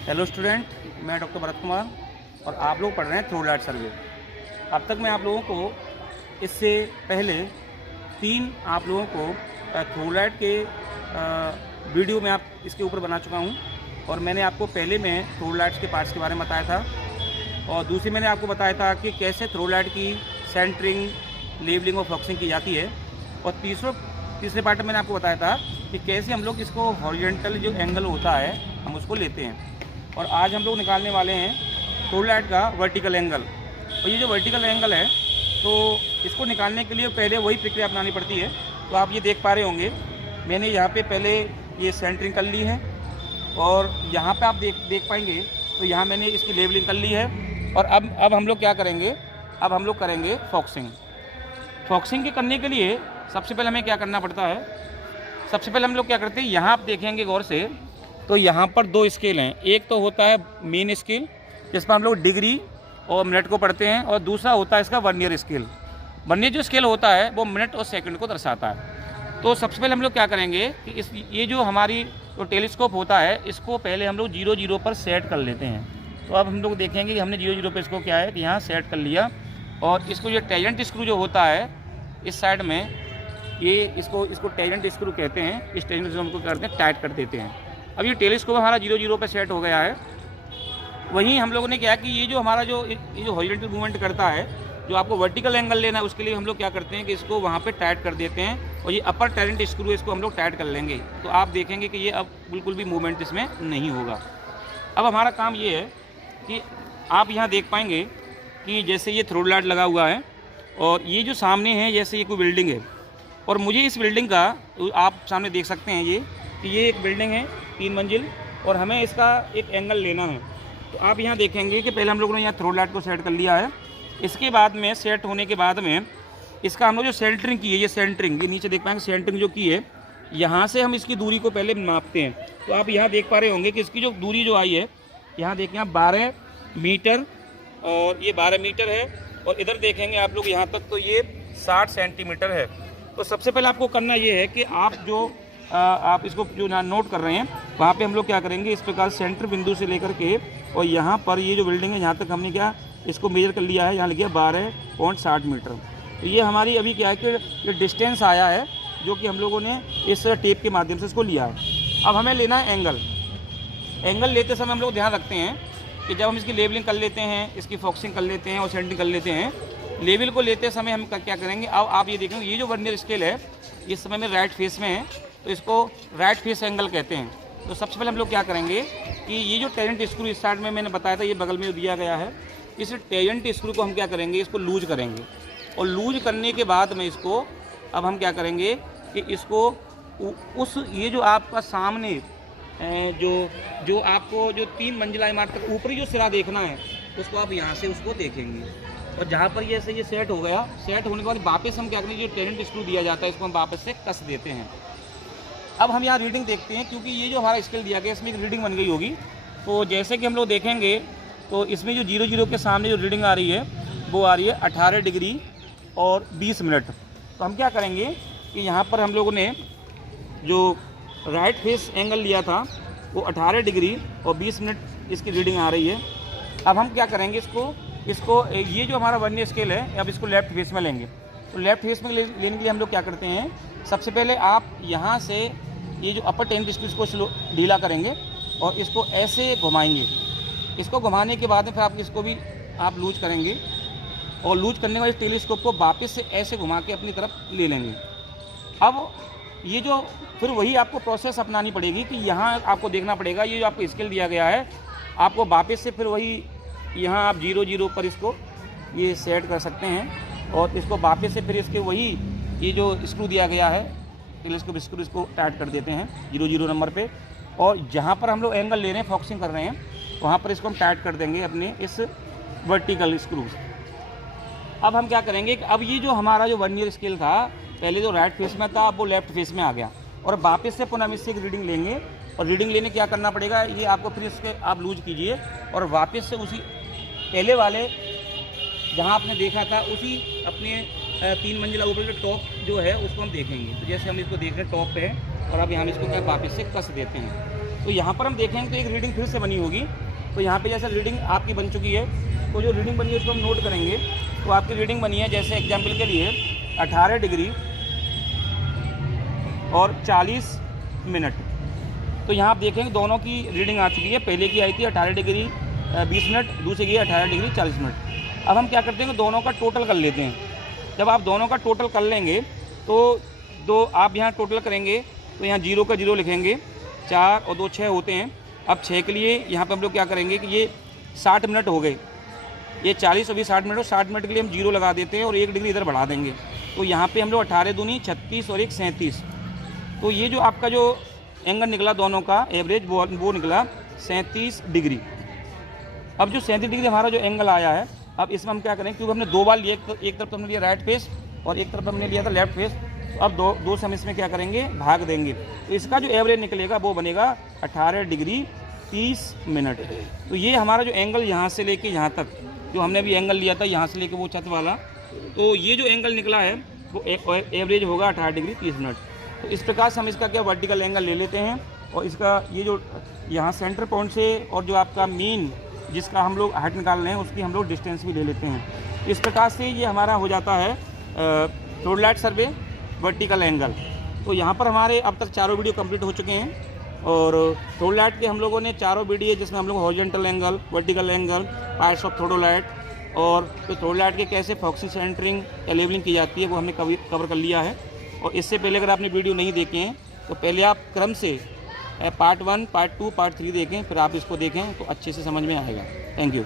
Hello student, मैं doctor Bharat Kumar और आप लोग पढ़ रहे हैं थ्रोलाइट सर्वे। अब तक मैं आप लोगों को इससे पहले 3 आप लोगों को थ्रोलाइट के वीडियो में आप इसके ऊपर बना चुका हूं। और मैंने आपको पहले में थ्रोलाइट्स के पार्ट्स के बारे में बताया था और दूसरी मैंने आपको बताया था कि कैसे थ्रोलाइट की सेंटरिंग, लेबलिंग और फॉक्सिंग की जाती है। और तीसरे पार्ट में मैंने आपको बताया था कि कैसे हम लोग इसको हॉरिजॉन्टल जो एंगल होता है हम उसको लेते हैं। और आज हम लोग निकालने वाले हैं थ्रोलाइट का वर्टिकल एंगल। और ये जो वर्टिकल एंगल है तो इसको निकालने के लिए पहले वही प्रक्रिया अपनानी पड़ती है। तो आप ये देख पा रहे होंगे, मैंने यहाँ पे पहले ये सेंटरिंग कर ली है और यहाँ पे आप देख पाएंगे तो यहाँ मैंने इसकी लेबलिंग कर ली है। और अब हम लोग क्या करेंगे, अब हम लोग करेंगे फॉक्सिंग। फॉक्सिंग के करने के लिए सबसे पहले हमें क्या करना पड़ता है, सबसे पहले हम लोग क्या करते हैं, यहाँ आप देखेंगे गौर से तो यहाँ पर 2 स्केल हैं। एक तो होता है मेन स्केल जिस पर हम लोग डिग्री और मिनट को पढ़ते हैं, और दूसरा होता है इसका वर्नियर स्केल। वर्नियर जो स्केल होता है वो मिनट और सेकंड को दर्शाता है। तो सबसे पहले हम लोग क्या करेंगे कि ये जो हमारी जो टेलीस्कोप होता है इसको पहले हम लोग 0 पर सेट कर लेते हैं। तो अब हम लोग देखेंगे कि हमने 0 पर इसको क्या है कि यहाँ सेट कर लिया। और इसको ये टेंजेंट स्क्रू जो होता है इस साइड में, ये इसको टेंजेंट स्क्रू कहते हैं। इस टेंजेंट स्क्रू को करते हैं टाइट कर देते हैं। अब ये टेलीस्कोप हमारा 0 पे सेट हो गया है। वहीं हम लोगों ने क्या कि ये जो हमारा ये जो हॉरिजॉन्टल मूवमेंट करता है, जो आपको वर्टिकल एंगल लेना है, उसके लिए हम लोग क्या करते हैं कि इसको वहाँ पे टाइट कर देते हैं और ये अपर टेंजेंट स्क्रू इसको हम लोग टाइट कर लेंगे। तो आप देखेंगे कि ये अब बिल्कुल भी मूवमेंट इसमें नहीं होगा। अब हमारा काम ये है कि आप यहाँ देख पाएंगे कि जैसे ये थ्रोलाइट लगा हुआ है और ये जो सामने है जैसे ये कोई बिल्डिंग है, और मुझे इस बिल्डिंग का आप सामने देख सकते हैं ये एक बिल्डिंग है 3 मंजिल, और हमें इसका एक एंगल लेना है। तो आप यहाँ देखेंगे कि पहले हम लोगों ने यहाँ थ्रोलाइट को सेट कर लिया है। इसके बाद में सेट होने के बाद में इसका हम लोग जो सेंटरिंग की है, ये सेंटरिंग, ये नीचे देख पाएंगे सेंटरिंग जो की है, यहाँ से हम इसकी दूरी को पहले मापते हैं। तो आप यहाँ देख पा रहे होंगे कि इसकी जो दूरी जो आई है, यहाँ देखें आप 12 मीटर, और ये 12 मीटर है। और इधर देखेंगे आप लोग यहाँ तक तो ये 60 सेंटीमीटर है। तो सबसे पहले आपको करना ये है कि आप इसको जो नोट कर रहे हैं वहाँ पे हम लोग क्या करेंगे, इस प्रकार सेंटर बिंदु से लेकर के और यहाँ पर ये जो बिल्डिंग है यहाँ तक हमने क्या इसको मेजर कर लिया है। यहाँ लिखा 12.60 मीटर। तो ये हमारी अभी क्या है कि ये डिस्टेंस आया है जो कि हम लोगों ने इस टेप के माध्यम से इसको लिया है। अब हमें लेना है एंगल लेते समय हम लोग ध्यान रखते हैं कि जब हम इसकी लेबलिंग कर लेते हैं, इसकी फॉक्सिंग कर लेते हैं और सेंटरिंग कर लेते हैं, लेवल को लेते समय हम क्या करेंगे, अब आप ये देखेंगे ये जो वर्नियर स्केल है इस समय में राइट फेस में है, तो इसको राइट फेस एंगल कहते हैं। तो सबसे पहले हम लोग क्या करेंगे कि ये जो टेंजेंट स्क्रू इस साइड में मैंने बताया था, ये बगल में दिया गया है, इस टेंजेंट स्क्रू को हम क्या करेंगे, इसको लूज करेंगे। और लूज करने के बाद में इसको अब हम क्या करेंगे कि इसको उस ये जो आपका सामने जो आपको जो 3 मंजिला इमारत तक ऊपरी जो सिरा देखना है उसको आप यहाँ से उसको देखेंगे। और जहाँ पर ये सेट हो गया, सेट होने के बाद वापस हम क्या करेंगे, जो टेंजेंट स्क्रू दिया जाता है इसको हम वापस से कस देते हैं। अब हम यहाँ रीडिंग देखते हैं, क्योंकि ये जो हमारा स्केल दिया गया इसमें एक रीडिंग बन गई होगी। तो जैसे कि हम लोग देखेंगे तो इसमें जो 0 के सामने जो रीडिंग आ रही है वो आ रही है 18 डिग्री और 20 मिनट। तो हम क्या करेंगे कि यहाँ पर हम लोगों ने जो राइट फेस एंगल लिया था वो 18 डिग्री और 20 मिनट इसकी रीडिंग आ रही है। अब हम क्या करेंगे, इसको ये जो हमारा वर्नियर स्केल है अब इसको लेफ्ट फेस में लेंगे। तो लेफ्ट फेस में लेने के लिए हम लोग क्या करते हैं, सबसे पहले आप यहाँ से ये जो अपर टेंजेंट स्क्रू इसको ढीला करेंगे और इसको ऐसे घुमाएंगे। इसको घुमाने के बाद में फिर आप इसको भी आप लूज करेंगे और लूज करने वाले टेलीस्कोप को वापस से ऐसे घुमा के अपनी तरफ ले लेंगे। अब ये जो फिर वही आपको प्रोसेस अपनानी पड़ेगी कि यहाँ आपको देखना पड़ेगा, ये जो आपको स्केल दिया गया है आपको वापस से फिर वही यहाँ आप 0 पर इसको ये सेट कर सकते हैं। और इसको वापस से फिर इसके वही ये जो स्क्रू दिया गया है टेलीस्कोप स्क्रू, इसको टाइट कर देते हैं 0 नंबर पे। और जहाँ पर हम लोग एंगल ले रहे हैं, फॉक्सिंग कर रहे हैं, वहाँ पर इसको हम टाइट कर देंगे अपने इस वर्टिकल स्क्रू। अब हम क्या करेंगे कि अब ये जो हमारा जो वर्नियर स्केल था पहले जो राइट फेस में था अब वो लेफ्ट फेस में आ गया, और वापस से पुनः हम इससे एक रीडिंग लेंगे। और रीडिंग लेने क्या करना पड़ेगा, ये आपको फिर इसके आप लूज कीजिए और वापस से उसी पहले वाले जहाँ आपने देखा था उसी अपने 3 मंजिला ऊपर जो टॉप जो है उसको हम देखेंगे। तो जैसे हम इसको देख रहे हैं टॉप पे है, और अब यहाँ इसको क्या वापस से कस देते हैं। तो यहाँ पर हम देखेंगे तो एक रीडिंग फिर से बनी होगी। तो यहाँ पे जैसे रीडिंग आपकी बन चुकी है, तो जो रीडिंग बनी है उसको हम नोट करेंगे। तो आपकी रीडिंग बनी है जैसे एग्जाम्पल के लिए 18 डिग्री और 40 मिनट। तो यहाँ आप देखेंगे दोनों की रीडिंग आ चुकी है। पहले की आई थी 18 डिग्री 20 मिनट, दूसरी की 18 डिग्री 40 मिनट। अब हम क्या करते हैं, दोनों का टोटल कर लेते हैं। जब आप दोनों का टोटल कर लेंगे तो आप यहाँ टोटल करेंगे तो यहाँ 0 का 0 लिखेंगे, 4 और 2 6 होते हैं। अब 6 के लिए यहाँ पर हम लोग क्या करेंगे कि ये 60 मिनट हो गए, ये 40 और भी 60 मिनट हो, 60 मिनट के लिए हम 0 लगा देते हैं और 1 डिग्री इधर बढ़ा देंगे। तो यहाँ पे हम लोग 18 दूनी 36 और 1 37। तो ये जो आपका जो एंगल निकला दोनों का एवरेज वो निकला 37 डिग्री। अब जो 37 डिग्री हमारा जो एंगल आया है, अब इसमें हम क्या करेंगे, क्योंकि हमने 2 बार लिए, एक तरफ तो हमने लिया राइट फेस और एक तरफ हमने लिया था लेफ्ट फेस। तो अब दो से हम इसमें क्या करेंगे, भाग देंगे। तो इसका जो एवरेज निकलेगा वो बनेगा 18 डिग्री 30 मिनट। तो ये हमारा जो एंगल यहाँ से लेके यहाँ तक जो हमने अभी एंगल लिया था, यहाँ से लेके वो छत वाला, तो ये जो एंगल निकला है वो एवरेज होगा 18 डिग्री 30 मिनट। तो इस प्रकार से हम इसका क्या वर्टिकल एंगल ले लेते हैं और इसका ये जो यहाँ सेंटर पॉइंट से और जो आपका मीन जिसका हम लोग हाइट निकाल रहे हैं उसकी हम लोग डिस्टेंस भी ले लेते हैं। इस प्रकार से ये हमारा हो जाता है थ्रोडलाइट सर्वे वर्टिकल एंगल। तो यहाँ पर हमारे अब तक चारों वीडियो कंप्लीट हो चुके हैं और थ्रोडलाइट के हम लोगों ने चारों वीडियो जिसमें हम लोग horizontal angle, vertical angle, parts of theodolite और तो थ्रोडलाइट के कैसे फॉक्सी सेंटरिंग या लेवलिंग की जाती है वो हमने कवर कर लिया है। और इससे पहले अगर आपने वीडियो नहीं देखे हैं तो पहले आप क्रम से पार्ट 1, पार्ट 2, पार्ट 3 देखें, फिर आप इसको देखें तो अच्छे से समझ में आएगा। Thank you.